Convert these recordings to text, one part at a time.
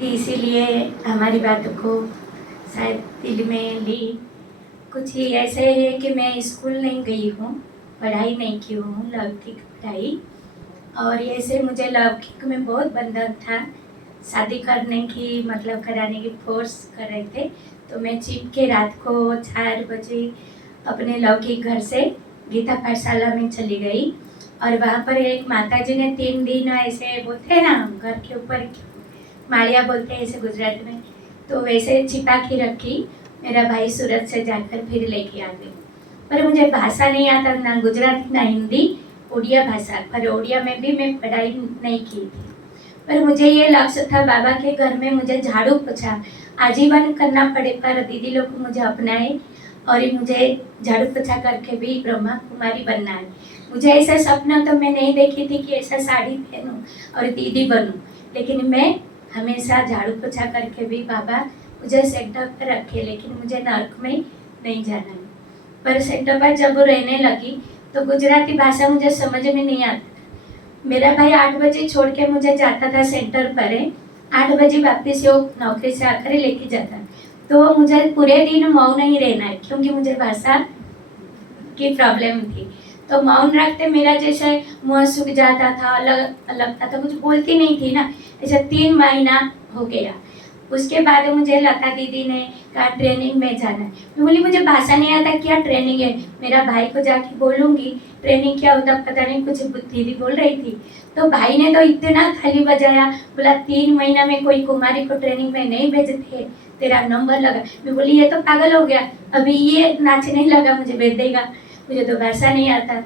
थी, इसीलिए हमारी बातों को शायद दिल में ली। कुछ ही ऐसे है कि मैं स्कूल नहीं गई हूँ, पढ़ाई नहीं की हूँ, लौकिक पढ़ाई। और ऐसे मुझे लौकिक में बहुत बंधन था, शादी करने की मतलब कराने की फोर्स कर रहे थे। तो मैं छिप के रात को 4 बजे अपने लौकिक घर से गीता पाठशाला में चली गई। और वहाँ पर एक माता जी ने 3 दिन ऐसे बोलते हैं ना, घर के ऊपर माड़िया बोलते हैं ऐसे गुजराती में, तो वैसे छिपा के रखी। मेरा भाई सूरत से जाकर फिर लेके आ गई। पर मुझे भाषा नहीं आता, ना गुजराती ना हिंदी, उड़िया भाषा। पर उड़िया में भी मैं पढ़ाई नहीं की थी। पर मुझे ये लक्ष्य था बाबा के घर में मुझे झाड़ू पोछा आजीवन करना पड़े, पर दीदी लोग मुझे अपनाए और मुझे झाड़ू पोछा करके भी ब्रह्मा कुमारी बनना है। मुझे ऐसा सपना तो मैं नहीं देखी थी कि ऐसा साड़ी पहनूं और दीदी बनूं, लेकिन मैं हमेशा झाड़ू पोछा करके भी बाबा मुझे सेंटर पर रखे, लेकिन मुझे नर्क में नहीं जाना है। पर सेंटर पर जब रहने लगी तो गुजराती भाषा मुझे समझ में नहीं आता था। मेरा भाई 8 बजे छोड़ के मुझे जाता था सेंटर पर, 8 बजे वापस वो नौकरी से आकर लेके जाता। तो मुझे पूरे दिन मौन ही रहना है, क्योंकि मुझे भाषा की प्रॉब्लम थी। तो मौन रखते मेरा जैसे मुँह सूख जाता था, अलग लगता था, कुछ बोलती नहीं थी ना। ऐसे 3 महीना हो गया। उसके बाद मुझे लता दीदी ने कहा ट्रेनिंग में जाना है। मैं बोली मुझे भाषा नहीं आता, क्या ट्रेनिंग है? मेरा भाई को जाके बोलूँगी ट्रेनिंग क्या होता, पता नहीं, कुछ दीदी बोल रही थी। तो भाई ने तो इतना थाली बजाया, बोला 3 महीना में कोई कुमारी को ट्रेनिंग में नहीं भेजते, तेरा नंबर लगा। मैं बोली ये तो पागल हो गया, अभी ये नाचने लगा, मुझे भेज देगा, मुझे तो भाषा नहीं आता।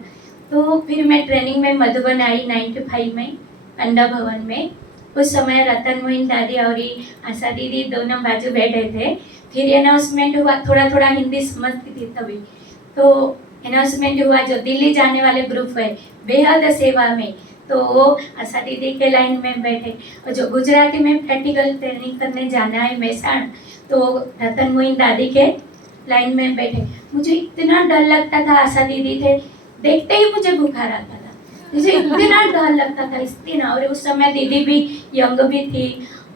तो फिर मैं ट्रेनिंग में मधुबन आई 95 में, अंडा भवन में। उस समय रतन मोहन दादी और आशा दीदी दोनों बाजू बैठे थे। फिर अनाउंसमेंट हुआ, थोड़ा थोड़ा हिंदी समझती थी तभी। तो अनाउंसमेंट हुआ जो दिल्ली जाने वाले ग्रुप है बेहद सेवा में, तो वो आशा दीदी के लाइन में बैठे। और जो गुजराती में प्रैक्टिकल ट्रेनिंग करने जाना है मेहसाण, तो रतन मोहन दादी के लाइन में बैठे। मुझे इतना डर लगता था, आशा दीदी थे, देखते ही मुझे बुखार आता था, मुझे इतना डर लगता था इतना। और उस समय दीदी भी यंग भी थी,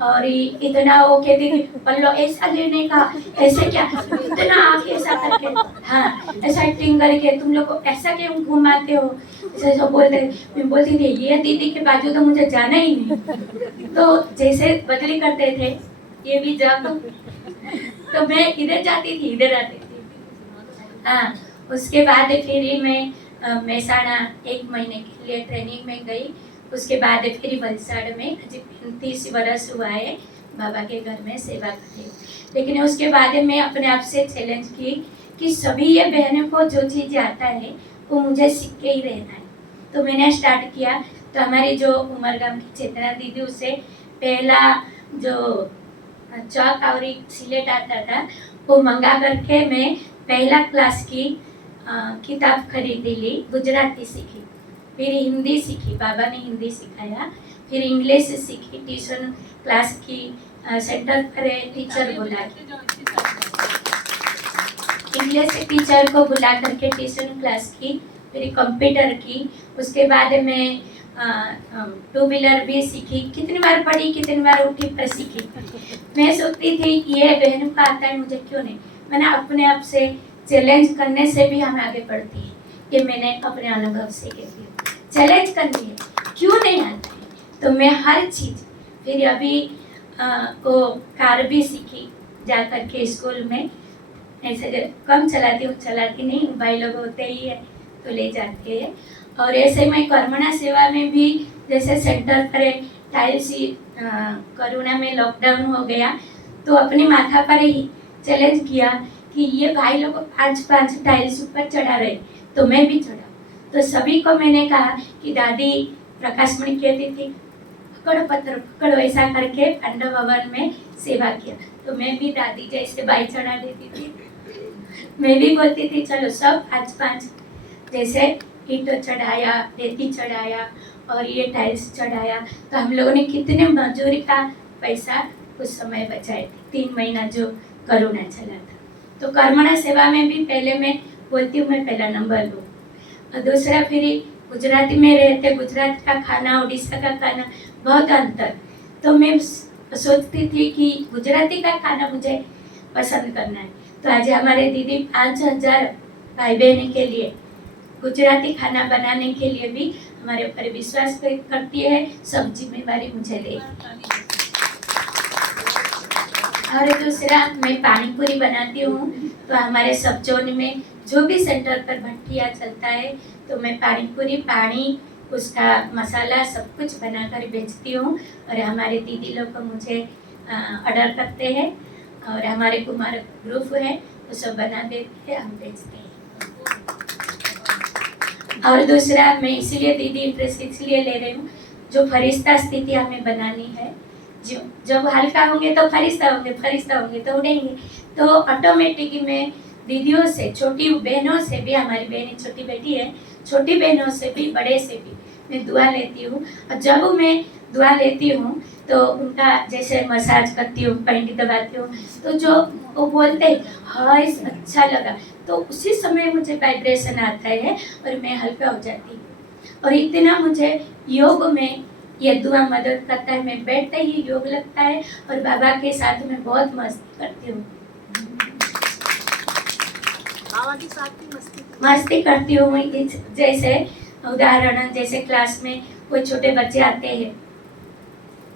और इतना वो कहती थी पल्लो ऐसा लेने का, ऐसे क्या, इतना आंखें ऐसा करके, हाँ ऐसा एक्टिंग करके तुम लोग को ऐसा क्यों घुमाते हो, ऐसा सब बोलते। मैं बोलती थी ये दीदी के बाजू तो मुझे जाना ही नहीं। तो जैसे बदली करते थे ये भी जब, तो मैं इधर जाती थी इधर आती थी। हाँ, उसके बाद फिर मैं मेहसाणा 1 महीने के लिए ट्रेनिंग में गई। उसके बाद फिर वलसाड़ में 30 वर्ष हुआ है बाबा के घर में सेवा की। लेकिन उसके बाद मैं अपने आप से चैलेंज की कि सभी ये बहनों को जो चीज़ आता है वो मुझे सीख के ही रहना है। तो मैंने स्टार्ट किया। तो हमारी जो उमरगाम की चेतना दीदी, उसे पहला जो चौक और सिलेट आता था वो मंगा करके मैं पहला क्लास की किताब खरीदी ली, गुजराती सीखी, फिर हिंदी सीखी, बाबा ने हिंदी सिखाया, फिर इंग्लिश सीखी, ट्यूशन क्लास की, सेंटर पर टीचर बुला, इंग्लिश टीचर को बुला करके ट्यूशन क्लास की, फिर कंप्यूटर की। उसके बाद में 2 व्हीलर भी सीखी। कितनी बार पढ़ी, कितनी बार उठी पर सीखी। मैं सोचती थी ये बहनों का आता है, मुझे क्यों नहीं। मैंने अपने आप से चैलेंज करने से भी हम आगे बढ़ती हैं, ये मैंने अपने अनुभव से कहती हूँ। चैलेंज करनी है, क्यों नहीं आता है। तो मैं हर चीज़, फिर अभी वो कार भी सीखी जा कर के स्कूल में। ऐसे कम चलाती हूँ, चलाती नहीं, भाई लोग होते ही है तो ले जाते हैं। और ऐसे मैं कर्मणा सेवा में भी, जैसे सेंटर पर टाइल्स कोरोना में लॉकडाउन हो गया, तो अपनी माथा पर ही चैलेंज किया कि ये भाई लोग 5-5 टाइल्स ऊपर चढ़ा रहे, तो मैं भी चढ़ा। तो सभी को मैंने कहा कि दादी प्रकाशमणि कहती थी पकड़ो पत्थर पकड़ो, ऐसा करके पांडव भवन में सेवा किया। तो मैं भी दादी जैसे भाई चढ़ा देती थी, मैं भी बोलती थी चलो सब 5-5, जैसे ईंट चढ़ाया, रेती चढ़ाया और ये टाइल्स चढ़ाया। तो हम लोगों ने कितने मजदूरी का पैसा उस समय बचाए थे, 3 महीना जो कोरोना चला था। तो कर्मणा सेवा में भी पहले मैं बोलती हूँ मैं पहला नंबर लूँ। और दूसरा फिर गुजराती में रहते, गुजरात का खाना उड़ीसा का खाना बहुत अंतर। तो मैं सोचती थी कि गुजराती का खाना मुझे पसंद करना है। तो आज हमारे दीदी 5,000 भाई बहन के लिए गुजराती खाना बनाने के लिए भी हमारे ऊपर विश्वास करती है, सब जिम्मेवारी मुझे ले। और दूसरा, मैं पानी पूरी बनाती हूँ, तो हमारे सब जोन में जो भी सेंटर पर भट्टिया चलता है, तो मैं पानी पूरी, पानी, उसका मसाला सब कुछ बनाकर बेचती हूँ। और हमारे दीदी लोग को मुझे ऑर्डर करते हैं, और हमारे कुमार ग्रुप है, वो सब बना देते हैं, हम बेचते हैं। और दूसरा, मैं इसीलिए दीदी इंटरेस्ट इसलिए ले रही हूँ, जो फरिश्ता स्थिति हमें बनानी है, जो जब हल्का होंगे तो फरिश्ता होंगे, फरिश्ता होंगे तो उड़ेंगे। तो ऑटोमेटिक में दीदियों से, छोटी बहनों से भी, हमारी बहन छोटी बेटी है, छोटी बहनों से भी, बड़े से भी मैं दुआ लेती हूँ। और जब मैं दुआ लेती हूँ तो उनका जैसे मसाज करती हूँ, पैंट दबाती हूँ, तो जो वो बोलते हैं हाँ अच्छा लगा, तो उसी समय मुझे वाइब्रेशन आता है और मैं हल्का हो जाती हूँ। और इतना मुझे योग में ये दुआ मदद करता है। मैं बैठते ही योग लगता है और बाबा के साथ में बहुत मस्ती करती हूँ, मस्ती करती हूँ। जैसे उदाहरण, जैसे क्लास में कोई छोटे बच्चे आते हैं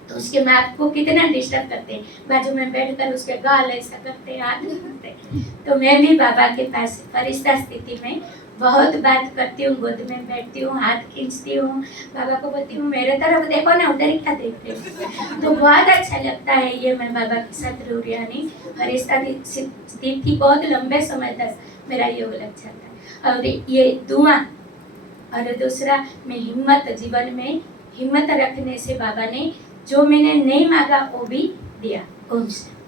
तो उसके माँ को कितना डिस्टर्ब करते हैं, बाजू में बैठकर उसके गाल ऐसा करते, हाथ करते। तो मैं भी बाबा के पास फरिश्ता स्थिति में बहुत बात करती हूँ, गोद में बैठती हूँ, हाथ खींचती हूँ, बाबा को बोलती हूँ मेरे तरफ देखो ना, उधर क्या देख रहे हो। तो बहुत अच्छा लगता है ये, मैं बाबा के साथ रू यानी फरिश्ता स्थिति बहुत लंबे समय तक मेरा योग लग जाता है। और ये दुआ, और दूसरा, मैं हिम्मत, जीवन में हिम्मत रखने से बाबा ने जो मैंने नहीं मांगा वो भी दिया। ओम शांति।